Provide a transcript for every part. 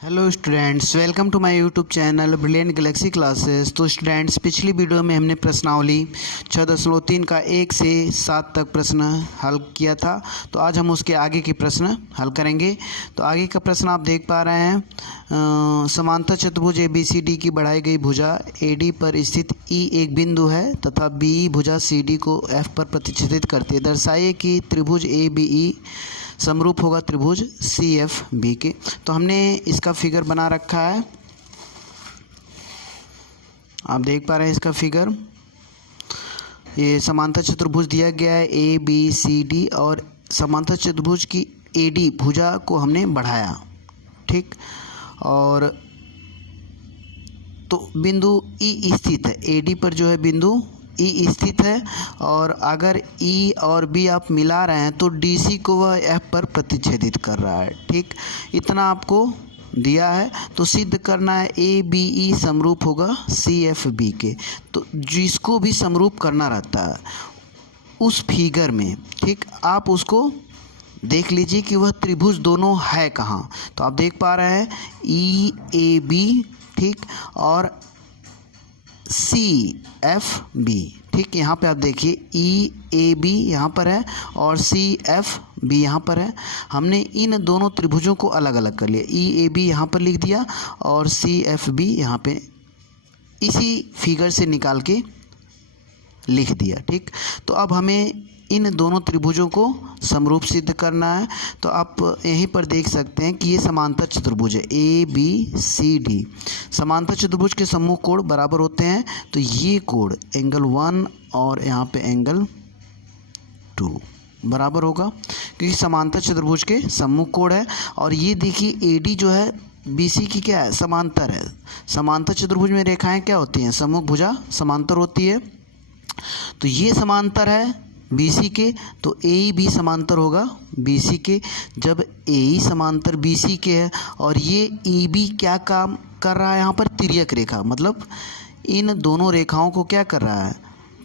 Hello students, welcome to my YouTube channel brilliant galaxy classes. तो students, पिछली video में हमने प्रश्नावली 6.3 का 1 से 7 तक प्रश्न हल किया था। तो आज हम उसके आगे के प्रश्न हल करेंगे। तो आगे का प्रश्न आप देख पा रहे हैं, समांतर चतुर्भुज ABCD की बढ़ाई गई भुजा AD पर स्थित E एक बिंदु है तथा BE भुजा CD को F पर प्रतिच्छेदित करती है। दर्शाइए कि त्रिभुज ABE समरूप होगा त्रिभुज CFB के। तो हमने इसका फिगर बना रखा है, आप देख पा रहे हैं इसका फिगर। ये समांतर चतुर्भुज दिया गया है ABCD और समांतर चतुर्भुज की AD भुजा को हमने बढ़ाया, ठीक। और तो बिंदु E स्थित है, AD पर जो है बिंदु E स्थित है और अगर E और B आप मिला रहे हैं तो DC को वह F पर प्रतिच्छेदित कर रहा है, ठीक। इतना आपको दिया है तो सिद्ध करना है ABE समरूप होगा CFB के। तो जिसको भी समरूप करना रहता है उस फिगर में, ठीक, आप उसको देख लीजिए कि वह त्रिभुज दोनों है कहाँ। तो आप देख पा रहे हैं EAB, ठीक, और CFB, ठीक। यहाँ पे आप देखिए EAB यहाँ पर है और CFB यहाँ पर है। हमने इन दोनों त्रिभुजों को अलग अलग कर लिया, EAB यहाँ पर लिख दिया और CFB यहाँ पे इसी फिगर से निकाल के लिख दिया, ठीक। तो अब हमें इन दोनों त्रिभुजों को समरूप सिद्ध करना है। तो आप यहीं पर देख सकते हैं कि ये समांतर चतुर्भुज है ABCD। समांतर चतुर्भुज के सम्मुख कोण बराबर होते हैं, तो ये कोण एंगल 1 और यहाँ पे एंगल 2 बराबर होगा क्योंकि समांतर चतुर्भुज के सम्मुख कोण है। और ये देखिए AD जो है BC की क्या है, समांतर है। समांतर चतुर्भुज में रेखाएं क्या होती हैं, सम्मुख भुजा समांतर होती है। तो ये समांतर है BC के, तो AE भी समांतर होगा BC के। जब AE समांतर BC के है और ये EB क्या काम कर रहा है, यहाँ पर तिर्यक रेखा, मतलब इन दोनों रेखाओं को क्या कर रहा है,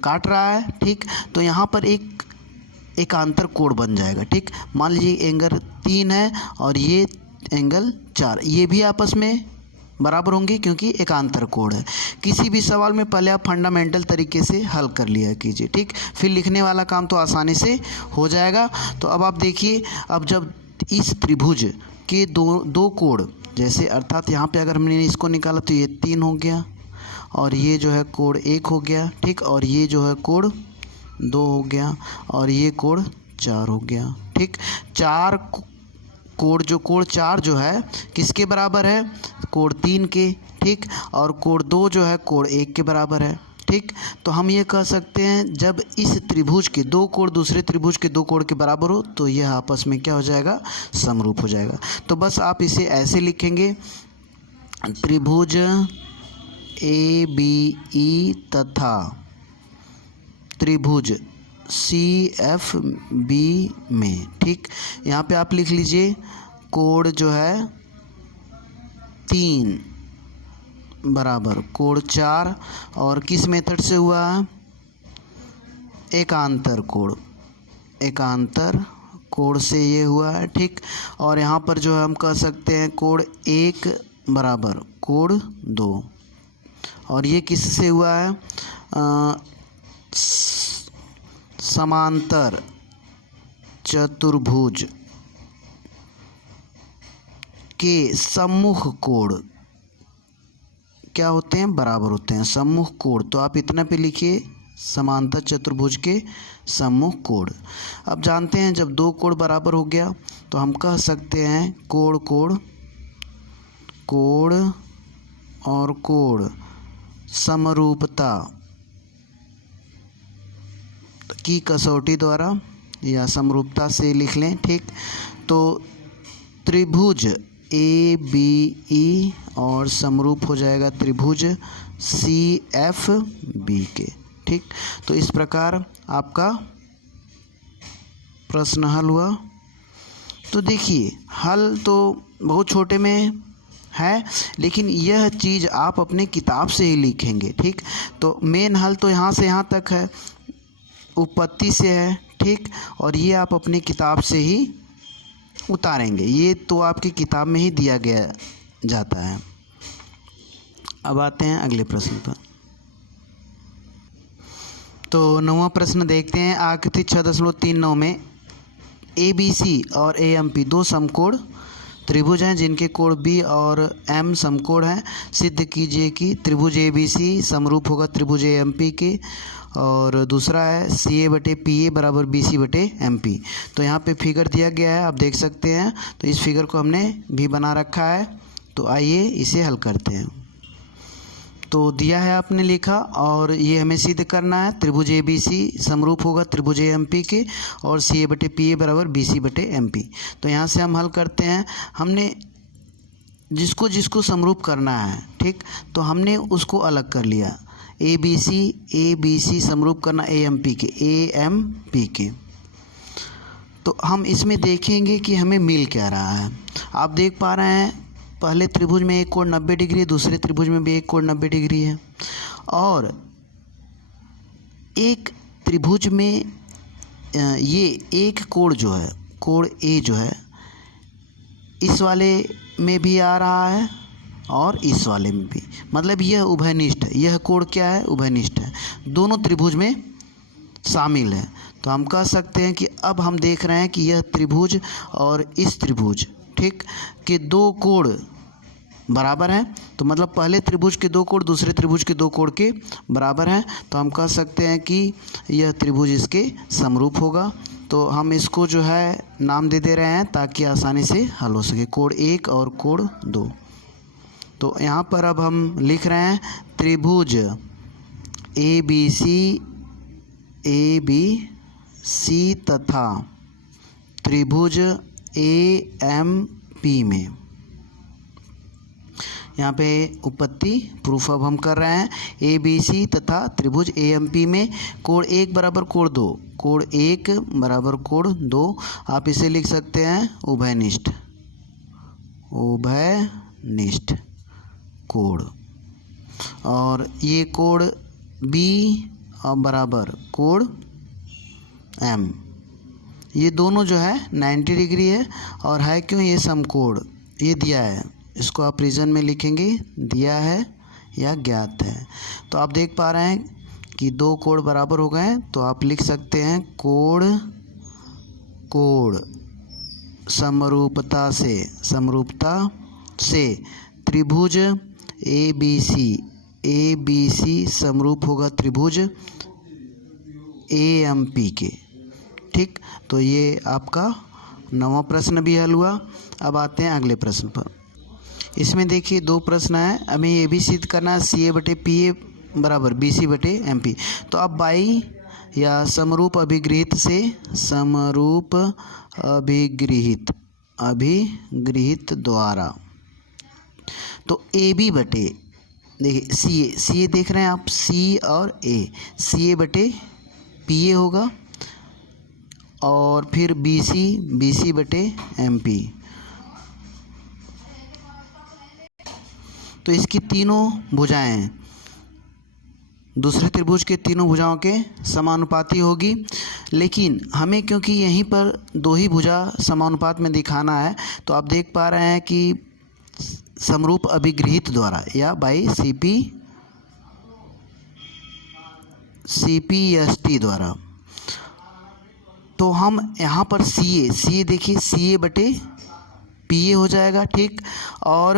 काट रहा है, ठीक। तो यहाँ पर एक एकांतर कोण बन जाएगा, ठीक। मान लीजिए एंगल 3 है और ये एंगल 4, ये भी आपस में बराबर होंगे क्योंकि एकांतर कोण है। किसी भी सवाल में पहले आप फंडामेंटल तरीके से हल कर लिया कीजिए, ठीक। फिर लिखने वाला काम तो आसानी से हो जाएगा। तो अब आप देखिए, अब जब इस त्रिभुज के दो कोण, जैसे अर्थात यहाँ पे अगर हमने इसको निकाला तो ये 3 हो गया और ये जो है कोण 1 हो गया, ठीक। और ये जो है कोण 2 हो गया और ये कोण 4 हो गया, ठीक। कोण 4 जो है किसके बराबर है, कोण 3 के, ठीक। और कोण 2 जो है कोण 1 के बराबर है, ठीक। तो हम ये कह सकते हैं जब इस त्रिभुज के दो कोण दूसरे त्रिभुज के दो कोण के बराबर हो तो यह आपस में क्या हो जाएगा, समरूप हो जाएगा। तो बस आप इसे ऐसे लिखेंगे, त्रिभुज ABE तथा त्रिभुज CFB में, ठीक। यहाँ पे आप लिख लीजिए कोण जो है 3 बराबर कोण 4 और किस मेथड से हुआ है, एकांतर कोण से ये हुआ है, ठीक। और यहाँ पर जो है हम कह सकते हैं कोण 1 बराबर कोण 2 और ये किस से हुआ है, समांतर चतुर्भुज के सम्मुख कोण क्या होते हैं, बराबर होते हैं, सम्मुख कोण। तो आप इतना पे लिखिए, समांतर चतुर्भुज के सम्मुख कोण। अब जानते हैं जब दो कोण बराबर हो गया तो हम कह सकते हैं कोण और कोण समरूपता की कसौटी द्वारा या समरूपता से लिख लें, ठीक। तो त्रिभुज ABE और समरूप हो जाएगा त्रिभुज CFB के, ठीक। तो इस प्रकार आपका प्रश्न हल हुआ। तो देखिए, हल तो बहुत छोटे में है लेकिन यह चीज़ आप अपने किताब से ही लिखेंगे, ठीक। तो मेन हल तो यहाँ से यहाँ तक है, उत्पत्ति से है, ठीक। और ये आप अपनी किताब से ही उतारेंगे, ये तो आपकी किताब में ही दिया गया जाता है। अब आते हैं अगले प्रश्न पर। तो 9वां प्रश्न देखते हैं। आकृति 6.39 में ABC और AMP दो समकोण त्रिभुज हैं जिनके कोण B और M समकोण हैं। सिद्ध कीजिए कि त्रिभुज ABC समरूप होगा त्रिभुज AMP के। और दूसरा है CA/PA बराबर BC/MP। तो यहाँ पे फिगर दिया गया है, आप देख सकते हैं। तो इस फिगर को हमने भी बना रखा है। तो आइए इसे हल करते हैं। तो दिया है आपने लिखा, और ये हमें सिद्ध करना है त्रिभुज ABC समरूप होगा त्रिभुज AMP के और CA/PA बराबर BC/MP। तो यहाँ से हम हल करते हैं। हमने जिसको जिसको समरूप करना है, ठीक, तो हमने उसको अलग कर लिया। ABC समरूप करना AMP के। तो हम इसमें देखेंगे कि हमें मिल क्या रहा है। आप देख पा रहे हैं पहले त्रिभुज में एक कोण 90 डिग्री है, दूसरे त्रिभुज में भी एक कोण 90 डिग्री है। और एक त्रिभुज में ये एक कोण जो है, कोण A जो है, इस वाले में भी आ रहा है और इस वाले में भी, मतलब यह उभयनिष्ठ है। यह कोण क्या है? उभयनिष्ठ है, दोनों त्रिभुज में शामिल है। तो हम कह सकते हैं कि अब हम देख रहे हैं कि यह त्रिभुज और इस त्रिभुज, ठीक, के दो कोण बराबर हैं। तो मतलब पहले त्रिभुज के दो कोण दूसरे त्रिभुज के दो कोण के बराबर हैं। तो हम कह सकते हैं कि यह त्रिभुज इसके समरूप होगा। तो हम इसको जो है नाम दे रहे हैं ताकि आसानी से हल हो सके, कोण 1 और कोण 2। तो यहाँ पर अब हम लिख रहे हैं त्रिभुज ABC तथा त्रिभुज AMP में, यहाँ पे उपपत्ति प्रूफ अब हम कर रहे हैं। ABC तथा त्रिभुज AMP में कोण 1 बराबर कोण 2, कोण 1 बराबर कोण 2। आप इसे लिख सकते हैं उभयनिष्ठ कोण। और ये कोण B बराबर कोण M, ये दोनों जो है 90 डिग्री है। और है क्यों? ये समकोण ये दिया है, इसको आप रीजन में लिखेंगे, दिया है या ज्ञात है। तो आप देख पा रहे हैं कि दो कोण बराबर हो गए हैं। तो आप लिख सकते हैं कोण समरूपता से त्रिभुज ABC समरूप होगा त्रिभुज AMP के, ठीक। तो ये आपका 9वां प्रश्न भी हल हुआ। अब आते हैं अगले प्रश्न पर। इसमें देखिए दो प्रश्न है, हमें ये भी सिद्ध करना है CA/PA बराबर BC/MP। तो अब बाई या समरूप अभिगृहित से, समरूप अभिगृहित द्वारा, तो AB बटे, देखिए CA देख रहे हैं आप, C और A, CA/PA होगा। और फिर BC/MP। तो इसकी तीनों भुजाएं दूसरे त्रिभुज के तीनों भुजाओं के समानुपाती होगी। लेकिन हमें क्योंकि यहीं पर दो ही भुजा समानुपात में दिखाना है, तो आप देख पा रहे हैं कि समरूप अभिगृहित द्वारा या बाई CPST द्वारा। तो हम यहाँ पर CA देखिए CA/PA हो जाएगा, ठीक। और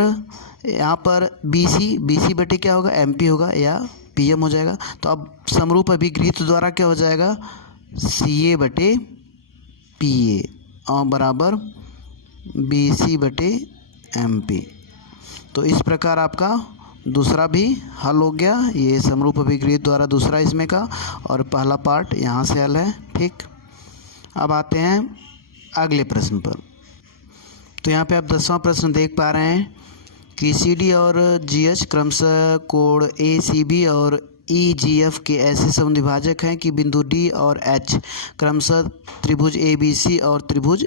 यहाँ पर BC बटे क्या होगा? MP होगा या PM हो जाएगा। तो अब समरूप अभिगृहित द्वारा क्या हो जाएगा? CA/PA और बराबर BC/MP। तो इस प्रकार आपका दूसरा भी हल हो गया। ये समरूप अभिगृहित द्वारा दूसरा इसमें का, और पहला पार्ट यहाँ से हल है, ठीक। अब आते हैं अगले प्रश्न पर। तो यहाँ पे आप 10वां प्रश्न देख पा रहे हैं कि CD और GH क्रमशः कोण ACB और EGF के ऐसे समद्विभाजक हैं कि बिंदु D और H क्रमशः त्रिभुज ABC और त्रिभुज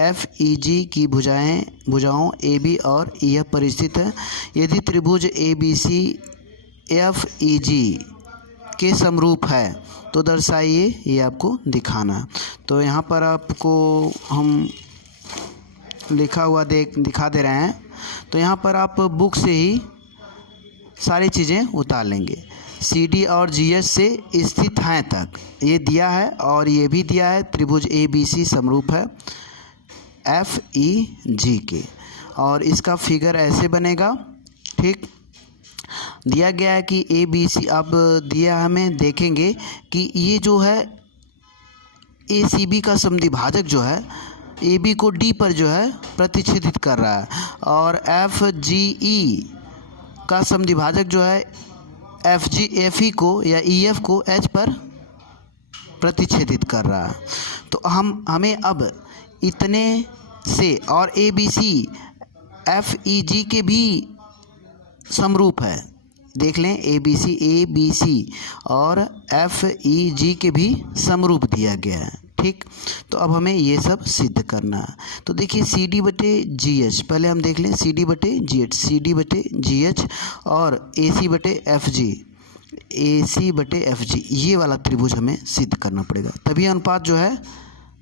FEG की भुजाओं AB और EF पर स्थित है। यदि त्रिभुज ABC FEG के समरूप है तो दर्शाइए, ये आपको दिखाना है। तो यहाँ पर आपको हम लिखा हुआ दिखा दे रहे हैं। तो यहाँ पर आप बुक से ही सारी चीज़ें उतार लेंगे। सी डी और जी एच से स्थित हैं तक ये दिया है, और ये भी दिया है त्रिभुज ए बी सी समरूप है एफ ई जी के, और इसका फिगर ऐसे बनेगा। ठीक, दिया गया है कि ए बी सी, अब दिया हमें, देखेंगे कि ये जो है ए सी बी का समद्विभाजक जो है ए बी को डी पर जो है प्रतिच्छेदित कर रहा है, और एफ जी ई का समद्विभाजक जो है एफ जी एफ ई को या ई एफ को एच पर प्रतिच्छेदित कर रहा है। तो हमें अब इतने से, और ए बी सी एफ ई जी के भी समरूप है, देख लें ए बी सी और एफ ई जी के भी समरूप दिया गया है। ठीक, तो अब हमें ये सब सिद्ध करना है। तो देखिए सी डी बटे जी एच, पहले हम देख लें सी डी बटे जी एच, सी डी बटे जी एच और ए सी बटे एफ जी, ए सी बटे एफ जी, ये वाला त्रिभुज हमें सिद्ध करना पड़ेगा, तभी अनुपात जो है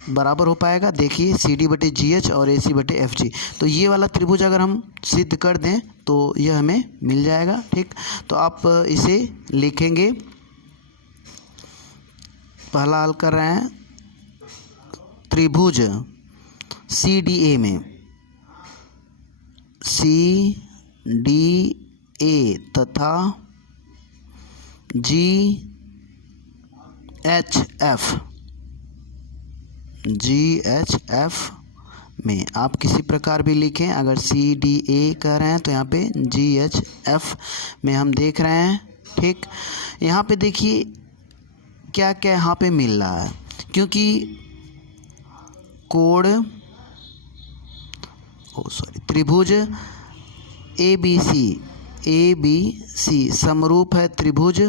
बराबर हो पाएगा। देखिए सी डी बटे जी एच और ए सी बटे एफ जी, तो ये वाला त्रिभुज अगर हम सिद्ध कर दें तो यह हमें मिल जाएगा। ठीक, तो आप इसे लिखेंगे, पहला हल कर रहे हैं त्रिभुज सी डी ए में, सी डी ए तथा जी एच एफ, जी एच एफ में आप किसी प्रकार भी लिखें, अगर सी डी ए कह रहे हैं तो यहाँ पे जी एच एफ में हम देख रहे हैं। ठीक, यहाँ पे देखिए क्या क्या यहाँ पे मिल रहा है, क्योंकि कोण त्रिभुज ए बी सी समरूप है त्रिभुज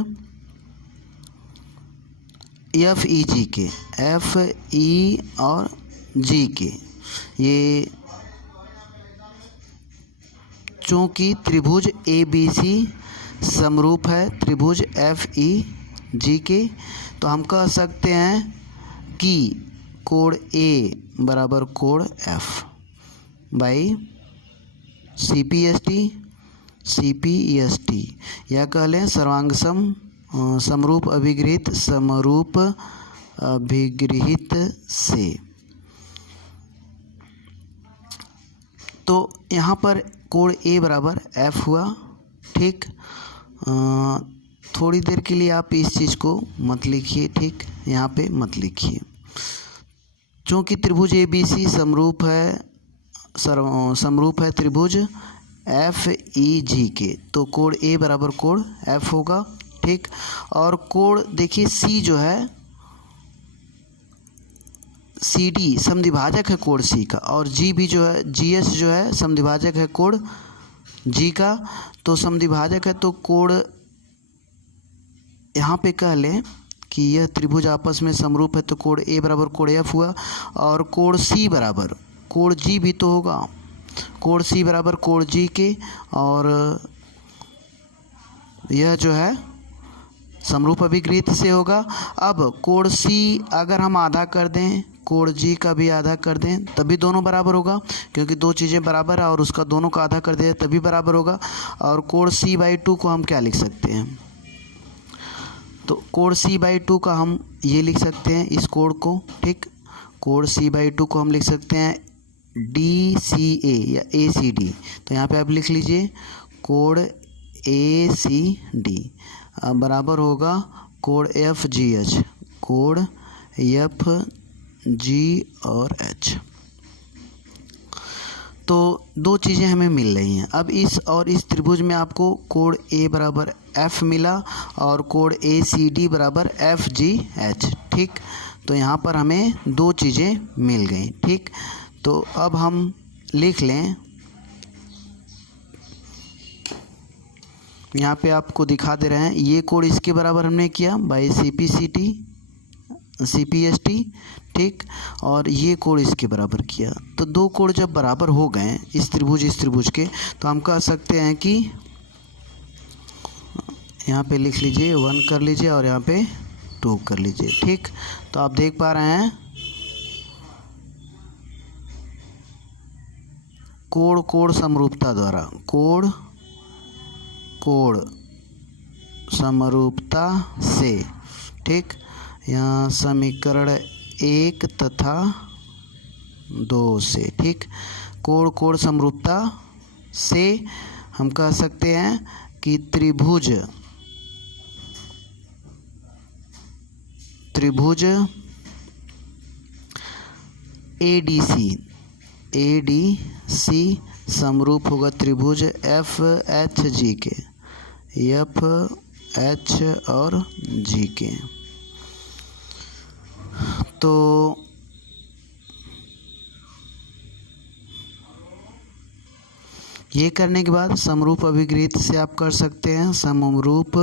एफ ई जी के, एफ ई और जी के। ये चूँकि त्रिभुज ए बी सी समरूप है त्रिभुज एफ ई जी के, तो हम कह सकते हैं कि कोण ए बराबर कोण F by C P S T, या कह लें सर्वांगसम समरूप अभिगृहित से। तो यहाँ पर कोण ए बराबर एफ हुआ। ठीक, थोड़ी देर के लिए आप इस चीज़ को मत लिखिए। ठीक, यहाँ पे मत लिखिए, चूँकि त्रिभुज ए बी सी समरूप है त्रिभुज एफ ई जी के, तो कोण ए बराबर कोण एफ होगा। ठीक, और कोण देखिए सी जो है सी डी समद्विभाजक है कोण सी का, और जी भी जो है जी एच जो है समद्विभाजक है कोण जी का, तो समद्विभाजक है तो कोण यहाँ पे कह लें कि यह त्रिभुज आपस में समरूप है, तो कोण ए बराबर कोण एफ हुआ, और कोण सी बराबर कोण जी भी तो होगा, कोण सी बराबर कोण जी के, और यह जो है समरूप अभिगृहित से होगा। अब कोण सी अगर हम आधा कर दें, कोण जी का भी आधा कर दें, तभी दोनों बराबर होगा, क्योंकि दो चीज़ें बराबर है और उसका दोनों का आधा कर दें तभी बराबर होगा। और कोण सी बाई 2 को हम क्या लिख सकते हैं, तो कोण सी बाई 2 का हम ये लिख सकते हैं इस कोण को। ठीक, कोण सी बाई 2 को हम लिख सकते हैं डी सी ए या ए सी डी, तो यहाँ पे आप लिख लीजिए कोण ए सी डी बराबर होगा कोण एफ जी एच, कोण एफ जी और एच। तो दो चीज़ें हमें मिल रही हैं। अब इस त्रिभुज में आपको कोण ए बराबर एफ मिला और कोण ए सी डी बराबर एफ जी एच। ठीक, तो यहाँ पर हमें दो चीज़ें मिल गई। ठीक, तो अब हम लिख लें, यहाँ पे आपको दिखा दे रहे हैं, ये कोण इसके बराबर हमने किया by C P S T. ठीक, और ये कोण इसके बराबर किया। तो दो कोण जब बराबर हो गए इस त्रिभुज के, तो हम कह सकते हैं कि यहाँ पे लिख लीजिए 1 कर लीजिए और यहाँ पे 2 कर लीजिए। ठीक, तो आप देख पा रहे हैं कोण कोण समरूपता द्वारा, कोण कोण समरूपता से, ठीक। यहाँ समीकरण 1 तथा 2 से, ठीक। कोण कोण समरूपता से हम कह सकते हैं कि त्रिभुज ADC समरूप होगा त्रिभुज FHG के, FH और G के। तो ये करने के बाद समरूप अभिगृहित से आप कर सकते हैं, समरूप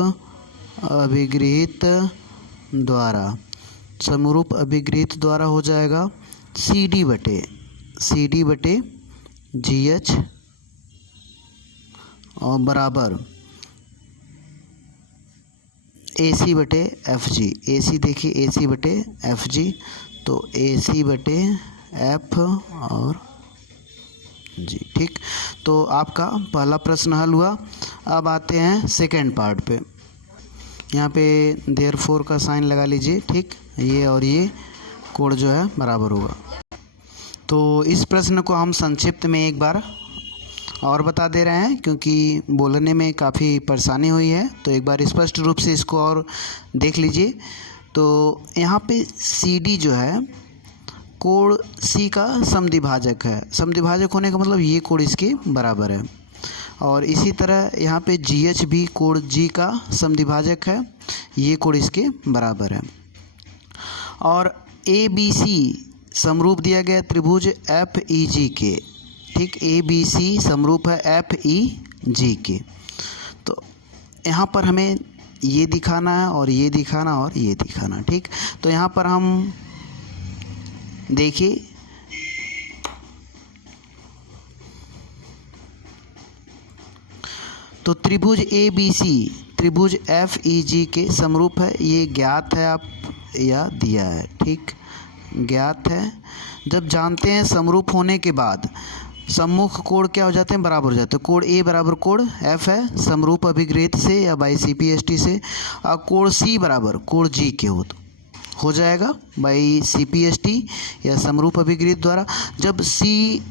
अभिगृहित द्वारा हो जाएगा CD बटे GH और बराबर AC बटे FG। AC देखिए AC बटे FG, तो AC बटे F और G, ठीक। तो आपका पहला प्रश्न हल हुआ। अब आते हैं सेकेंड पार्ट पे। यहाँ पे देयरफॉर का साइन लगा लीजिए, ठीक। ये और ये कोण जो है बराबर होगा। तो इस प्रश्न को हम संक्षिप्त में एक बार और बता दे रहे हैं, क्योंकि बोलने में काफ़ी परेशानी हुई है, तो एक बार स्पष्ट रूप से इसको और देख लीजिए। तो यहाँ पे CD जो है कोण C का समद्विभाजक है। समद्विभाजक होने का मतलब ये कोण इसके बराबर है। और इसी तरह यहाँ पे GH भी कोण G का समद्विभाजक है, ये कोण इसके बराबर है। और ABC समरूप दिया गया त्रिभुज FEG के, ठीक। ABC समरूप है FEG के। तो यहाँ पर हमें ये दिखाना है और ये दिखाना और ये दिखाना, ठीक। तो यहाँ पर हम देखिए, तो त्रिभुज ABC त्रिभुज FEG के समरूप है, ये ज्ञात है आप या दिया है, ठीक, ज्ञात है। जब जानते हैं समरूप होने के बाद सम्मुख कोण क्या हो जाते हैं, बराबर हो जाते हैं। कोण A बराबर कोण F है समरूप अभिगृहित से या बाई CPST से, और कोण C बराबर कोण G के हो जाएगा बाई CPST या समरूप अभिगृहित द्वारा। जब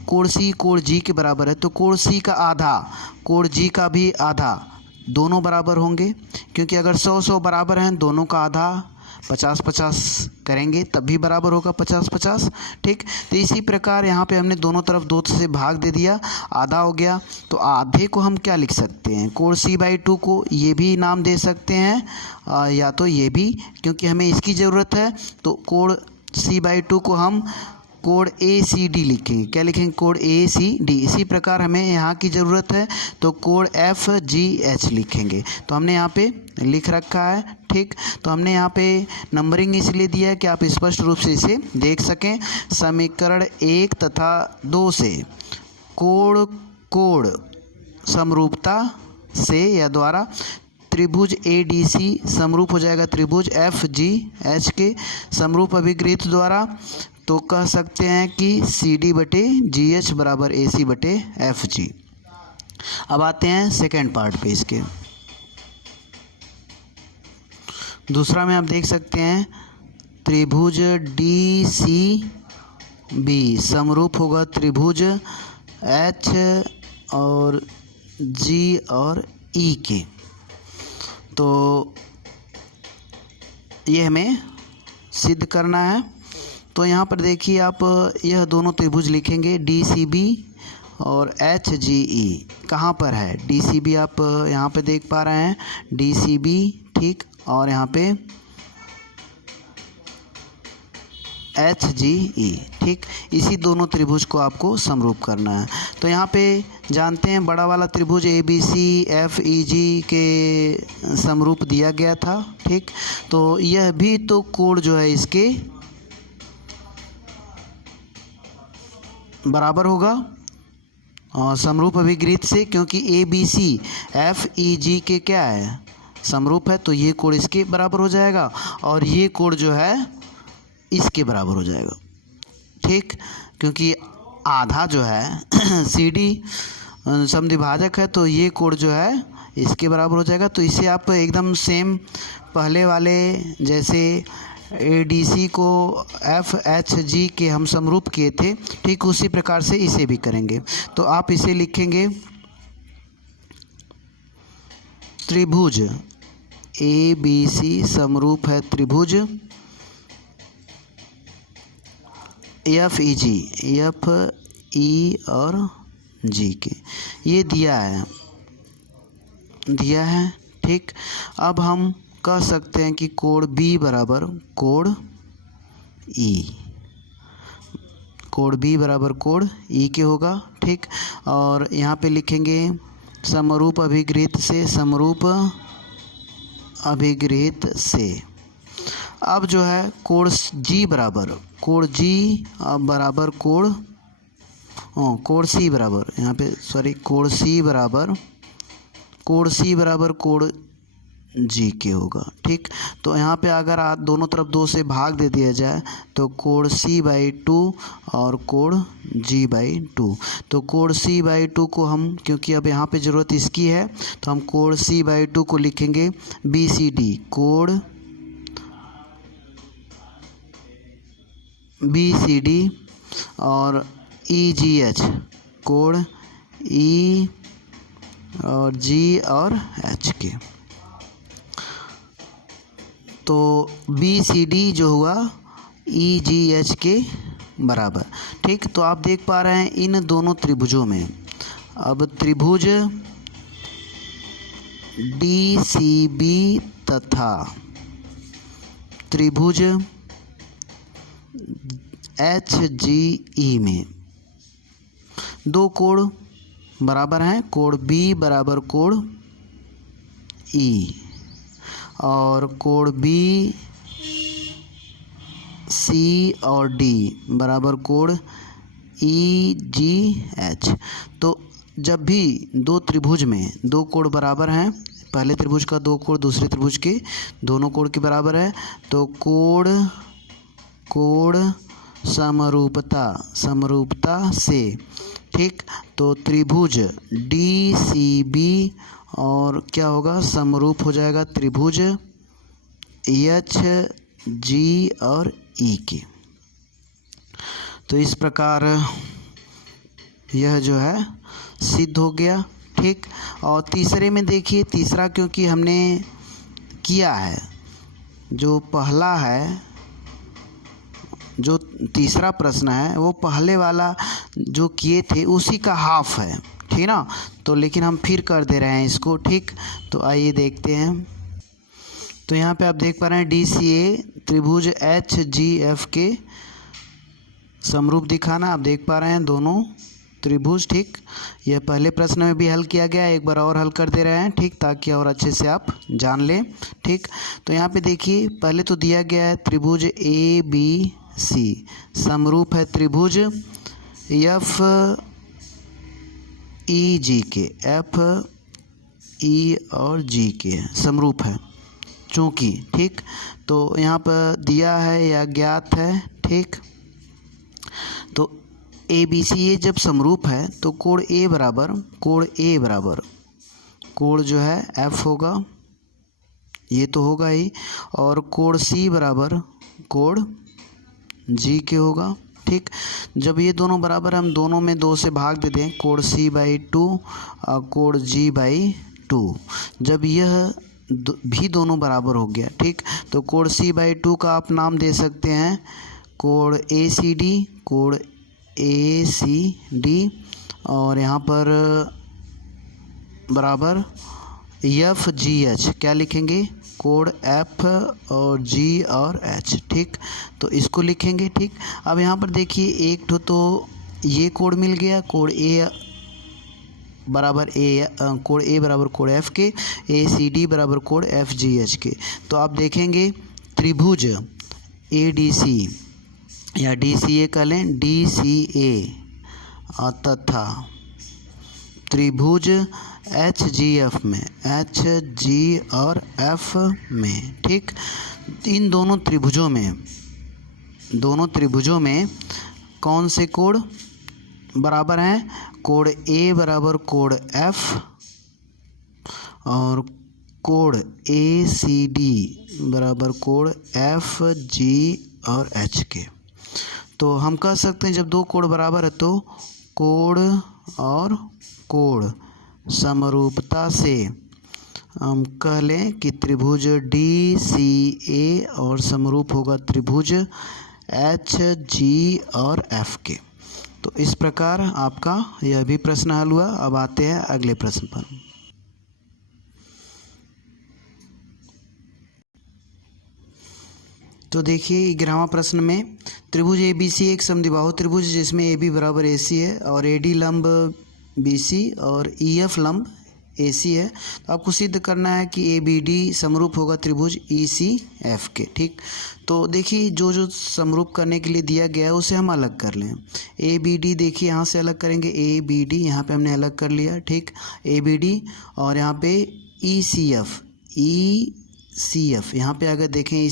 कोण C कोण G के बराबर है, तो कोण C का आधा कोण G का भी आधा, दोनों बराबर होंगे, क्योंकि अगर 100-100 बराबर हैं, दोनों का आधा 50-50 करेंगे तब भी बराबर होगा 50-50, ठीक। तो इसी प्रकार यहाँ पे हमने दोनों तरफ 2 से भाग दे दिया, आधा हो गया। तो आधे को हम क्या लिख सकते हैं, कोण C/2 को ये भी नाम दे सकते हैं या तो ये भी, क्योंकि हमें इसकी ज़रूरत है। तो कोण C/2 को हम कोण ACD लिखेंगे। क्या लिखेंगे, कोण ACD। इसी प्रकार हमें यहाँ की ज़रूरत है तो कोण FGH लिखेंगे। तो हमने यहाँ पे लिख रखा है, ठीक। तो हमने यहाँ पे नंबरिंग इसलिए दिया है कि आप स्पष्ट रूप से इसे देख सकें। समीकरण 1 तथा 2 से कोण कोण समरूपता से या द्वारा त्रिभुज ADC समरूप हो जाएगा त्रिभुज FGH के समरूप अभिगृहित द्वारा। तो कह सकते हैं कि CD बटे GH बराबर AC बटे FG। अब आते हैं सेकेंड पार्ट पे इसके। दूसरा में आप देख सकते हैं त्रिभुज DCB समरूप होगा त्रिभुज H और G और E के। तो ये हमें सिद्ध करना है। तो यहाँ पर देखिए आप यह दोनों त्रिभुज लिखेंगे DCB और HGE। कहाँ पर है DCB, आप यहाँ पे देख पा रहे हैं DCB, ठीक। और यहाँ पे HGE, ठीक। इसी दोनों त्रिभुज को आपको समरूप करना है। तो यहाँ पे जानते हैं बड़ा वाला त्रिभुज ABC FEG के समरूप दिया गया था, ठीक। तो यह भी तो कोण जो है इसके बराबर होगा और समरूप अभिगृहित से, क्योंकि ABC FEG के क्या है, समरूप है। तो ये कोण इसके बराबर हो जाएगा और ये कोण जो है इसके बराबर हो जाएगा, ठीक। क्योंकि आधा जो है सी डी समद्विभाजक है, तो ये कोण जो है इसके बराबर हो जाएगा। तो इसे आप एकदम सेम पहले वाले जैसे ADC को FHG के हम समरूप किए थे, ठीक उसी प्रकार से इसे भी करेंगे। तो आप इसे लिखेंगे त्रिभुज ABC समरूप है त्रिभुज FEG, FE और G के, ये दिया है ठीक। अब हम कह सकते हैं कि कोण B बराबर कोण E, कोण B बराबर कोण E के होगा ठीक। और यहाँ पे लिखेंगे समरूप अभिगृहित से, समरूप अभिगृहित से। अब जो है कोण G बराबर कोण C बराबर यहाँ पे कोण C बराबर कोण G के होगा ठीक। तो यहाँ पे अगर आप दोनों तरफ 2 से भाग दे दिया जाए तो कोण C/2 और कोण G/2। तो कोण C/2 को हम, क्योंकि अब यहाँ पे ज़रूरत इसकी है, तो हम कोण C/2 को लिखेंगे BCD, कोण BCD और EGH, कोण E और G और H के। तो BCD जो हुआ EGH के बराबर ठीक। तो आप देख पा रहे हैं इन दोनों त्रिभुजों में, अब त्रिभुज DCB तथा त्रिभुज HGE में दो कोण बराबर हैं, कोण B बराबर कोण E और कोण BC और D बराबर कोण EGH। तो जब भी दो त्रिभुज में दो कोण बराबर हैं, पहले त्रिभुज का दो कोण दूसरे त्रिभुज के दोनों कोण के बराबर है, तो कोण समरूपता से ठीक। तो त्रिभुज DCB और क्या होगा, समरूप हो जाएगा त्रिभुज HG और E के। तो इस प्रकार यह जो है सिद्ध हो गया ठीक। और तीसरे में देखिए, तीसरा क्योंकि हमने किया है, जो पहला है, जो तीसरा प्रश्न है वो पहले वाला जो किए थे उसी का हाफ है ठीक ना। तो लेकिन हम फिर कर दे रहे हैं इसको ठीक। तो आइए देखते हैं। तो यहाँ पे आप देख पा रहे हैं DCA त्रिभुज HGF के समरूप दिखाना, आप देख पा रहे हैं दोनों त्रिभुज ठीक। यह पहले प्रश्न में भी हल किया गया, एक बार और हल कर दे रहे हैं ठीक, ताकि और अच्छे से आप जान लें ठीक। तो यहाँ पे देखिए, पहले तो दिया गया है त्रिभुज ABC समरूप है त्रिभुज FEG के, FE और G के समरूप है चूँकि ठीक। तो यहाँ पर दिया है या ज्ञात है ठीक। तो ABCA जब समरूप है तो कोण A बराबर कोण जो है F होगा, ये तो होगा ही, और कोण C बराबर कोण G के होगा ठीक। जब ये दोनों बराबर, हम दोनों में 2 से भाग दे दें, कोण C/2 और कोण G/2। जब यह भी दोनों बराबर हो गया ठीक, तो कोण C/2 का आप नाम दे सकते हैं कोण ACD और यहाँ पर बराबर FGH, क्या लिखेंगे, कोण F और G और H ठीक। तो इसको लिखेंगे ठीक। अब यहाँ पर देखिए, एक तो ये कोण मिल गया, कोण A बराबर कोण F के, ACD बराबर कोण FGH के। तो आप देखेंगे त्रिभुज ADC या DCA कह लें, DCA तथा त्रिभुज HGF में, HG और F में ठीक। इन दोनों त्रिभुजों में कौन से कोण बराबर हैं कोड ए बराबर कोड एफ और कोड ए सी डी बराबर कोड एफ जी और एच के। तो हम कह सकते हैं जब दो कोड बराबर है तो कोड और कोड समरूपता से हम कह लें कि त्रिभुज डी सी ए और समरूप होगा त्रिभुज एच जी और एफ के। तो इस प्रकार आपका यह भी प्रश्न हल हुआ। अब आते हैं अगले प्रश्न पर। तो देखिए 11वां प्रश्न में त्रिभुज ए बी सी एक समद्विबाहु त्रिभुज जिसमें ए बी बराबर ए सी है और ए डी लंब बी सी और ई एफ लंब ए सी है। तो आपको सिद्ध करना है कि ए बी डी समरूप होगा त्रिभुज ई सी एफ के। ठीक, तो देखिए जो जो समरूप करने के लिए दिया गया है उसे हम अलग कर लें। ए बी डी देखिए यहाँ से अलग करेंगे, ए बी डी यहाँ पे हमने अलग कर लिया। ठीक, ए बी डी और यहाँ पे ई सी एफ यहाँ पे अगर देखें ई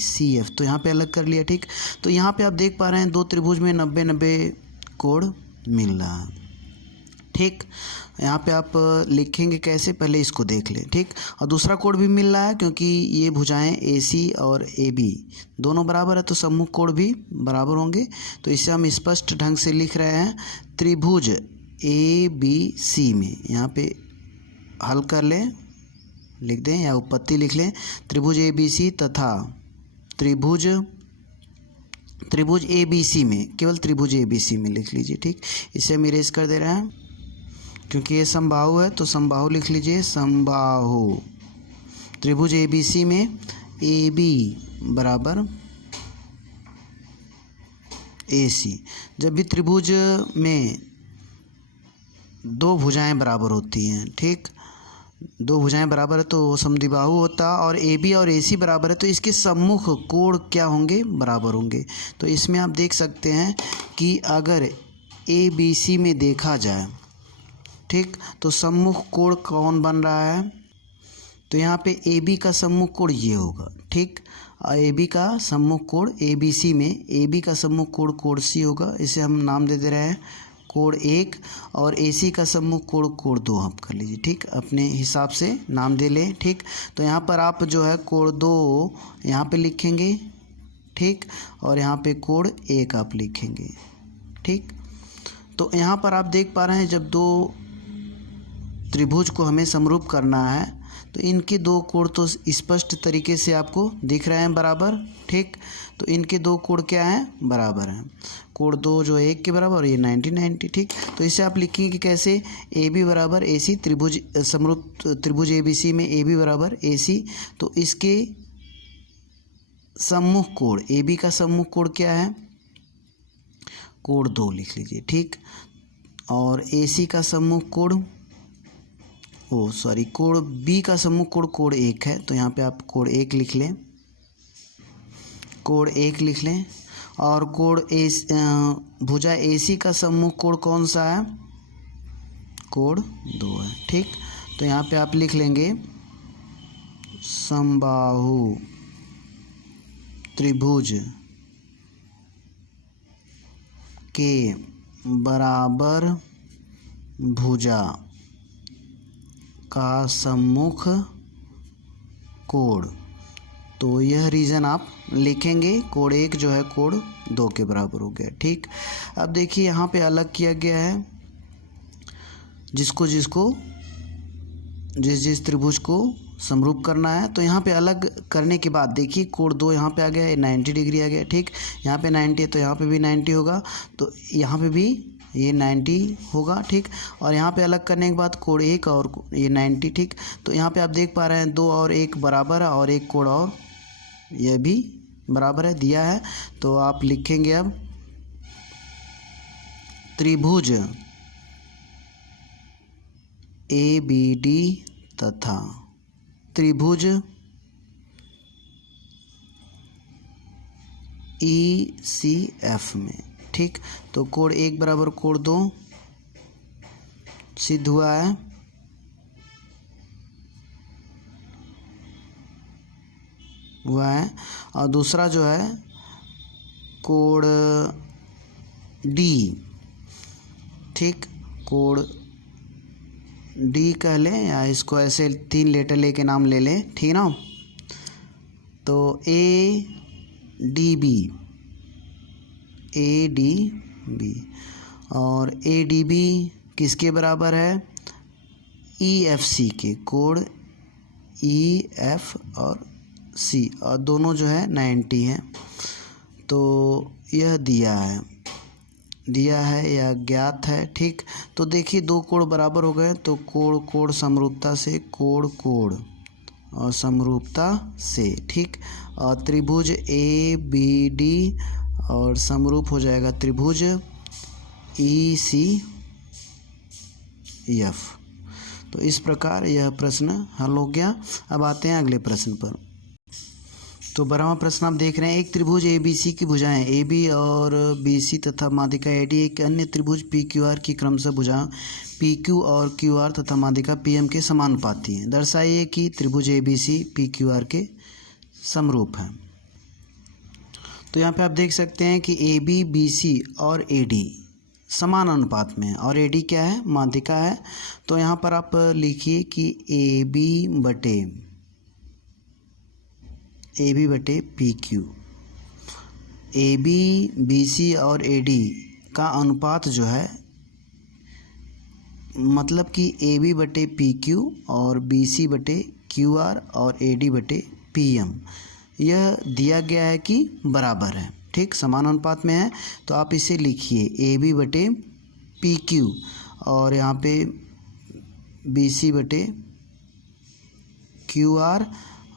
सी एफ तो यहाँ पे अलग कर लिया। ठीक, तो यहाँ पे आप देख पा रहे हैं दो त्रिभुज में 90-90 कोण मिल रहा है। ठीक, यहाँ पे आप लिखेंगे कैसे, पहले इसको देख लें। ठीक, और दूसरा कोण भी मिल रहा है क्योंकि ये भुजाएं ए सी और ए बी दोनों बराबर है तो सम्मुख कोण भी बराबर होंगे। तो इसे हम स्पष्ट ढंग से लिख रहे हैं त्रिभुज ए बी सी में। यहाँ पे हल कर लें, लिख दें या उत्पत्ति लिख लें त्रिभुज ए बी सी तथा त्रिभुज ए बी सी में, केवल त्रिभुज ए बी सी में लिख लीजिए। ठीक, इसे हम इरेज कर दे रहे हैं क्योंकि ये समबाहु है तो समबाहु लिख लीजिए। समबाहु त्रिभुज ए बी सी में ए बी बराबर ए सी। जब भी त्रिभुज में दो भुजाएं बराबर होती हैं, ठीक, दो भुजाएं बराबर है तो समद्विबाहु होता है और ए बी और ए सी बराबर है तो इसके सम्मुख कोण क्या होंगे, बराबर होंगे। तो इसमें आप देख सकते हैं कि अगर ए बी सी में देखा जाए, ठीक, तो सम्मुख कोण कौन बन रहा है, तो यहाँ पे ए बी का सम्मुख कोण ये होगा। ठीक, ए बी का सम्मुख कोण ए बी सी में ए बी का सम्मुख कोण कोण सी होगा। इसे हम नाम दे दे रहे हैं कोण 1 और ए सी का सम्मुख कोण कोण 2 आप कर लीजिए। ठीक, अपने हिसाब से नाम दे लें। ठीक, तो यहाँ पर आप जो है कोण 2 यहाँ पे लिखेंगे। ठीक, और यहाँ पे कोण 1 आप लिखेंगे। ठीक, तो यहाँ पर आप देख पा रहे हैं जब दो त्रिभुज को हमें समरूप करना है तो इनके दो कोण तो स्पष्ट तरीके से आपको दिख रहे हैं बराबर। ठीक, तो इनके दो कोण क्या हैं, बराबर हैं। कोण 2 जो 1 के बराबर और ये 90-90। ठीक, तो इसे आप लिखेंगे कि कैसे, ए बी बराबर ए सी, त्रिभुज समरूप त्रिभुज ए बी सी में ए बी बराबर ए सी। तो इसके सम्मुख कोण, ए बी का सम्मुख कोण क्या है, कोण 2 लिख लीजिए। ठीक, और ए सी का सम्मुख कोण कोण बी का सम्मुख कोण कोण 1 है तो यहाँ पे आप कोण 1 लिख लें, कोण 1 लिख लें। और कोण भुजा ए सी का सम्मुख कोण कौन सा है, कोण 2 है। ठीक, तो यहाँ पे आप लिख लेंगे समबाहु त्रिभुज के बराबर भुजा का सम्मुख कोण। तो यह रीज़न आप लिखेंगे, कोण 1 जो है कोण 2 के बराबर हो गया। ठीक, अब देखिए यहाँ पे अलग किया गया है जिस त्रिभुज को समरूप करना है। तो यहाँ पे अलग करने के बाद देखिए कोण 2 यहाँ पे आ गया, 90 डिग्री आ गया। ठीक, यहाँ पे 90 है तो यहाँ पे भी 90 होगा, तो यहाँ पे भी ये 90 होगा। ठीक, और यहाँ पे अलग करने के बाद कोण 1 और ये 90। ठीक, तो यहाँ पे आप देख पा रहे हैं 2 और 1 बराबर है और एक कोण और यह भी बराबर है दिया है। तो आप लिखेंगे अब त्रिभुज ए बी डी तथा त्रिभुज ई सी एफ में। ठीक, तो कोण 1 बराबर कोण 2 सिद्ध हुआ है। और दूसरा जो है कोण डी ठीक, कोड डी कह लें या इसको ऐसे 3 लेटर लेके नाम ले लें, ठीक ना। तो ए डी बी और ए डी बी किसके बराबर है, ई एफ सी के, कोड ई एफ और सी, और दोनों जो है 90 हैं। तो यह दिया है या ज्ञात है, ठीक। तो देखिए 2 कोड बराबर हो गए, तो कोड समरूपता से, कोड और समरूपता से, ठीक। और त्रिभुज ए बी डी और समरूप हो जाएगा त्रिभुज ई सी एफ। तो इस प्रकार यह प्रश्न हल हो गया। अब आते हैं अगले प्रश्न पर। तो 12वां प्रश्न आप देख रहे हैं, एक त्रिभुज ए बी सी की भुजाएं ए बी और बी सी तथा माध्यिका ए डी एक अन्य त्रिभुज पी क्यू आर की क्रमशः भुजा पी क्यू और क्यू आर तथा माध्यिका पी एम के समानुपाती हैं। दर्शाइए कि त्रिभुज A B C P Q R के समरूप हैं। तो यहाँ पे आप देख सकते हैं कि ए बी बी सी और ए डी समान अनुपात में है और ए डी क्या है, माध्यिका है। तो यहाँ पर आप लिखिए कि ए बी बटे P Q, A B B C और ए डी का अनुपात जो है, मतलब कि ए बी बटे पी क्यू और बी सी बटे क्यू आर और ए डी बटे पी एम, यह दिया गया है कि बराबर है, ठीक, समान अनुपात में है। तो आप इसे लिखिए ए बी बटे पी क्यू और यहाँ पे बी सी बटे क्यू आर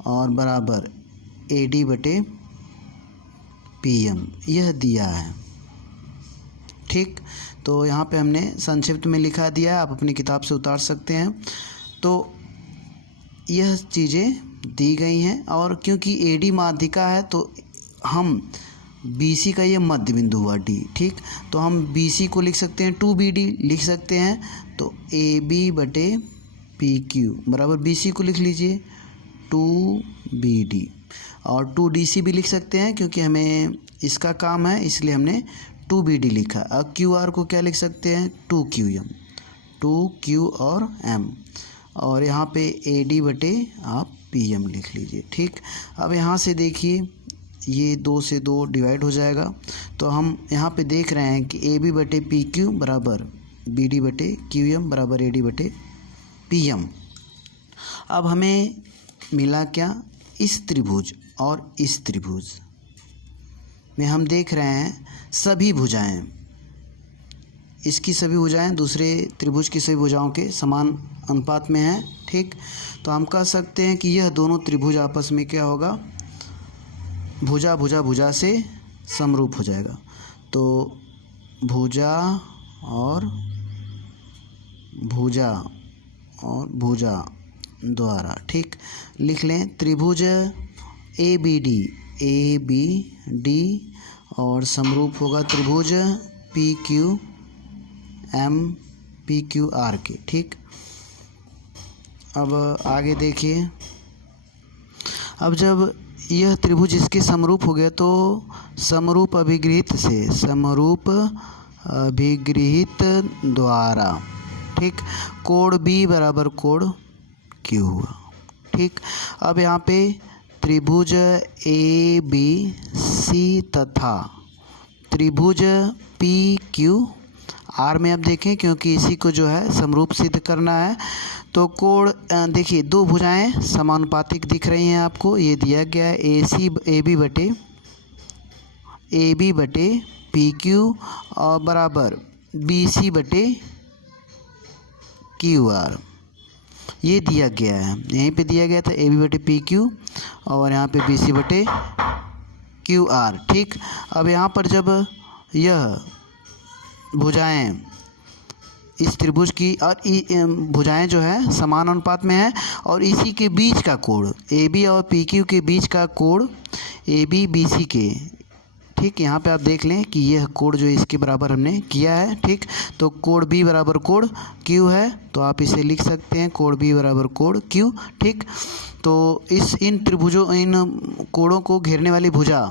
और बराबर ए डी बटे पी एम, यह दिया है, ठीक। तो यहाँ पे हमने संक्षिप्त में लिखा दिया है, आप अपनी किताब से उतार सकते हैं। तो यह चीज़ें दी गई हैं और क्योंकि ए डी माध्यिका है तो हम बी सी का ये मध्य बिंदु हुआ डी, ठीक। तो हम बी सी को लिख सकते हैं 2BD लिख सकते हैं। तो ए बी बटे पी क्यू बराबर बी सी को लिख लीजिए 2BD और 2DC भी लिख सकते हैं क्योंकि हमें इसका काम है इसलिए हमने 2BD लिखा। अब क्यू आर को क्या लिख सकते हैं 2QM, 2Q और M, और यहाँ पे AD बटे आप PM लिख लीजिए, ठीक। अब यहाँ से देखिए ये 2 से 2 डिवाइड हो जाएगा। तो हम यहाँ पे देख रहे हैं कि AB बटे PQ बराबर BD बटे QM बराबर AD बटे PM। अब हमें मिला क्या, इस त्रिभुज और इस त्रिभुज में हम देख रहे हैं सभी भुजाएं, इसकी सभी भुजाएं दूसरे त्रिभुज की सभी भुजाओं के समान अनुपात में हैं, ठीक। तो हम कह सकते हैं कि यह दोनों त्रिभुज आपस में क्या होगा, भुजा से समरूप हो जाएगा। तो भुजा और भुजा द्वारा, ठीक, लिख लें त्रिभुज ए बी डी और समरूप होगा त्रिभुज P Q M P Q R के, ठीक। अब आगे देखिए, अब जब यह त्रिभुज इसके समरूप हो गया तो समरूप अभिगृहित द्वारा, ठीक, कोण बी बराबर कोण क्यू हुआ, ठीक। अब यहाँ पे त्रिभुज ए बी सी तथा त्रिभुज पी क्यू आर में अब देखें क्योंकि इसी को जो है समरूप सिद्ध करना है। तो कोण देखिए 2 भुजाएं समानुपातिक दिख रही हैं आपको, ये दिया गया है ए बी बटे पी क्यू और बराबर बी सी बटे क्यू आर, ये दिया गया है। यहीं पे दिया गया था ए बी बटे पी क्यू और यहाँ पे बी सी बटे क्यू आर, ठीक। अब यहाँ पर जब यह भुजाएं इस त्रिभुज की और भुजाएं जो है समान अनुपात में है और इसी के बीच का कोण ए बी और पी क्यू के बीच का कोण ए बी बी सी के, ठीक। यहाँ पे आप देख लें कि यह कोण जो इसके बराबर हमने किया है, ठीक। तो कोण बी बराबर कोण क्यू है, तो आप इसे लिख सकते हैं कोण बी बराबर कोण क्यू, ठीक। तो इन कोणों को घेरने वाली भुजा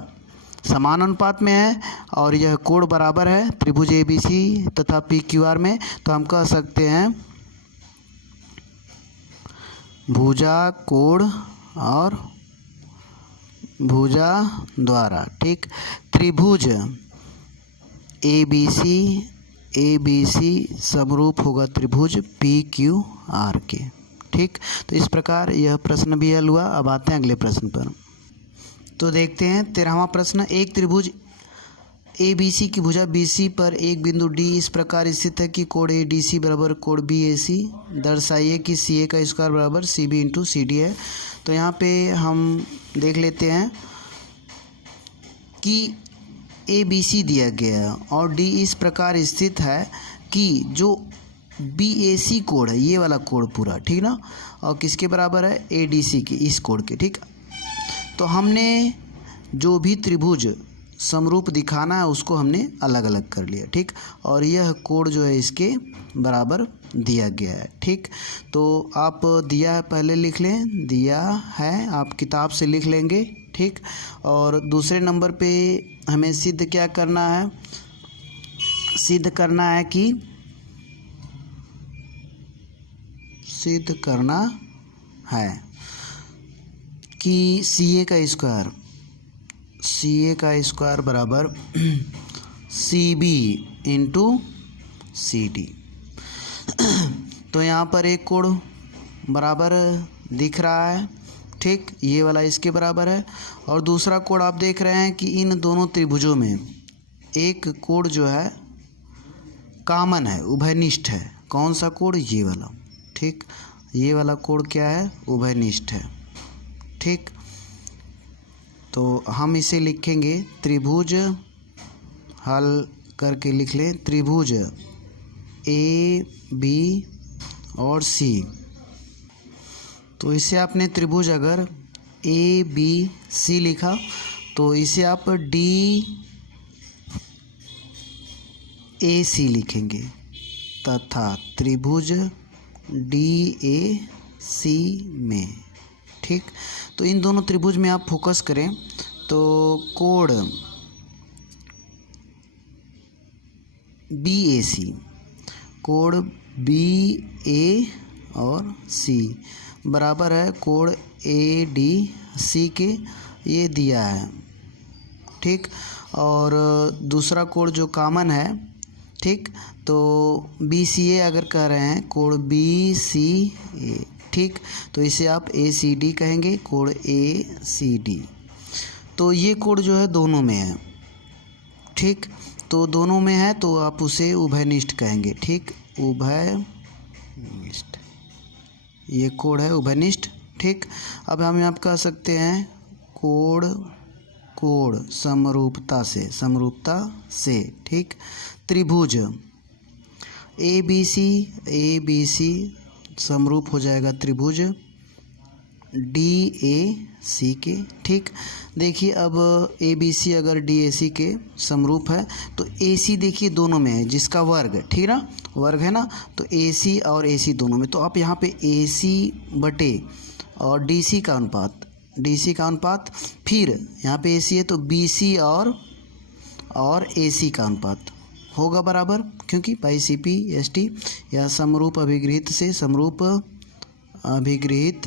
समान अनुपात में है और यह कोण बराबर है त्रिभुज ABC तथा PQR में, तो हम कह सकते हैं भुजा कोण और भुजा द्वारा, ठीक। त्रिभुज ABC समरूप होगा त्रिभुज PQR के, ठीक। तो इस प्रकार यह प्रश्न भी हल हुआ। अब आते हैं अगले प्रश्न पर। तो देखते हैं 13वां प्रश्न। एक त्रिभुज ABC की भुजा BC पर एक बिंदु D इस प्रकार स्थित है कि कोण ADC बराबर कोण BAC। दर्शाइए कि CA का स्क्वायर बराबर CB इंटू CD है। तो यहाँ पे हम देख लेते हैं कि ABC दिया गया है और D इस प्रकार स्थित है कि जो BAC कोण है, ये वाला कोण पूरा, ठीक ना, और किसके बराबर है, ADC के, इस कोण के, ठीक। तो हमने जो भी त्रिभुज समरूप दिखाना है उसको हमने अलग अलग कर लिया, ठीक। और यह कोण जो है इसके बराबर दिया गया है, ठीक। तो आप दिया है पहले लिख लें, दिया है आप किताब से लिख लेंगे, ठीक। और दूसरे नंबर पे हमें सिद्ध क्या करना है, सिद्ध करना है कि सिद्ध करना है कि CA का स्क्वायर बराबर CB इंटू CD। तो यहाँ पर एक कोण बराबर दिख रहा है, ठीक, ये वाला इसके बराबर है। और दूसरा कोण आप देख रहे हैं कि इन दोनों त्रिभुजों में एक कोण जो है कॉमन है, उभयनिष्ठ है। कौन सा कोण, ये वाला, ठीक। ये वाला कोण क्या है, उभयनिष्ठ है, ठीक। तो हम इसे लिखेंगे त्रिभुज, हल करके लिख लें त्रिभुज AB और C। तो इसे आपने त्रिभुज अगर ABC लिखा तो इसे आप DAC लिखेंगे तथा त्रिभुज DAC में, ठीक। तो इन दोनों त्रिभुज में आप फोकस करें तो कोण BAC, कोण BA और C बराबर है कोण ADC के, ये दिया है, ठीक। और दूसरा कोण जो कॉमन है, ठीक, तो BCA अगर कह रहे हैं, कोण BCA, ठीक। तो इसे आप ACD कहेंगे, कोण ACD। तो ये कोण जो है दोनों में है, ठीक। तो दोनों में है तो आप उसे उभयनिष्ठ कहेंगे, ठीक, उभयनिष्ठ, ये कोण है उभयनिष्ठ, ठीक। अब हम यहाँ कह सकते हैं कोण समरूपता से, ठीक। त्रिभुज ABC समरूप हो जाएगा त्रिभुज DAC के, ठीक। देखिए अब ABC अगर DAC के समरूप है तो AC देखिए दोनों में है, जिसका वर्ग, ठीक ना, वर्ग है ना, तो AC और AC दोनों में। तो आप यहाँ पे AC बटे और DC का अनुपात, फिर यहाँ पे AC है तो BC और AC का अनुपात होगा बराबर, क्योंकि बाई CP/ST या समरूप अभिगृहित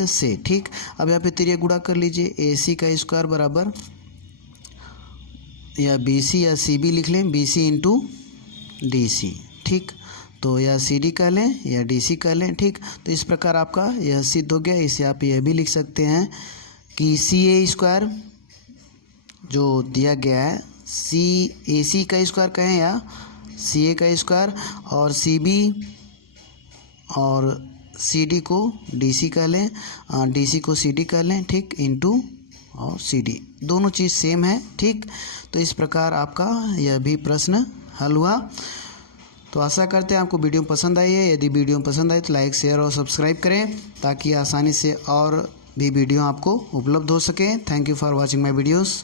से, ठीक। अब यहाँ पे तिर्यक गुणा कर लीजिए, AC का स्क्वायर बराबर या BC या CB लिख लें, BC इंटू DC, ठीक। तो या CD कह लें या DC कह लें, ठीक। तो इस प्रकार आपका यह सिद्ध हो गया। इसे आप यह भी लिख सकते हैं कि CA स्क्वायर जो दिया गया है, AC का स्क्वायर कहें या CA का स्क्वायर, और CB और CD को DC कह लें, DC को CD कह लें, ठीक, इंटू और CD, दोनों चीज़ सेम है, ठीक। तो इस प्रकार आपका यह भी प्रश्न हल हुआ। तो आशा करते हैं आपको वीडियो पसंद आई है। यदि वीडियो पसंद आए तो लाइक, शेयर और सब्सक्राइब करें ताकि आसानी से और भी वीडियो आपको उपलब्ध हो सके। Thank you for watching my videos.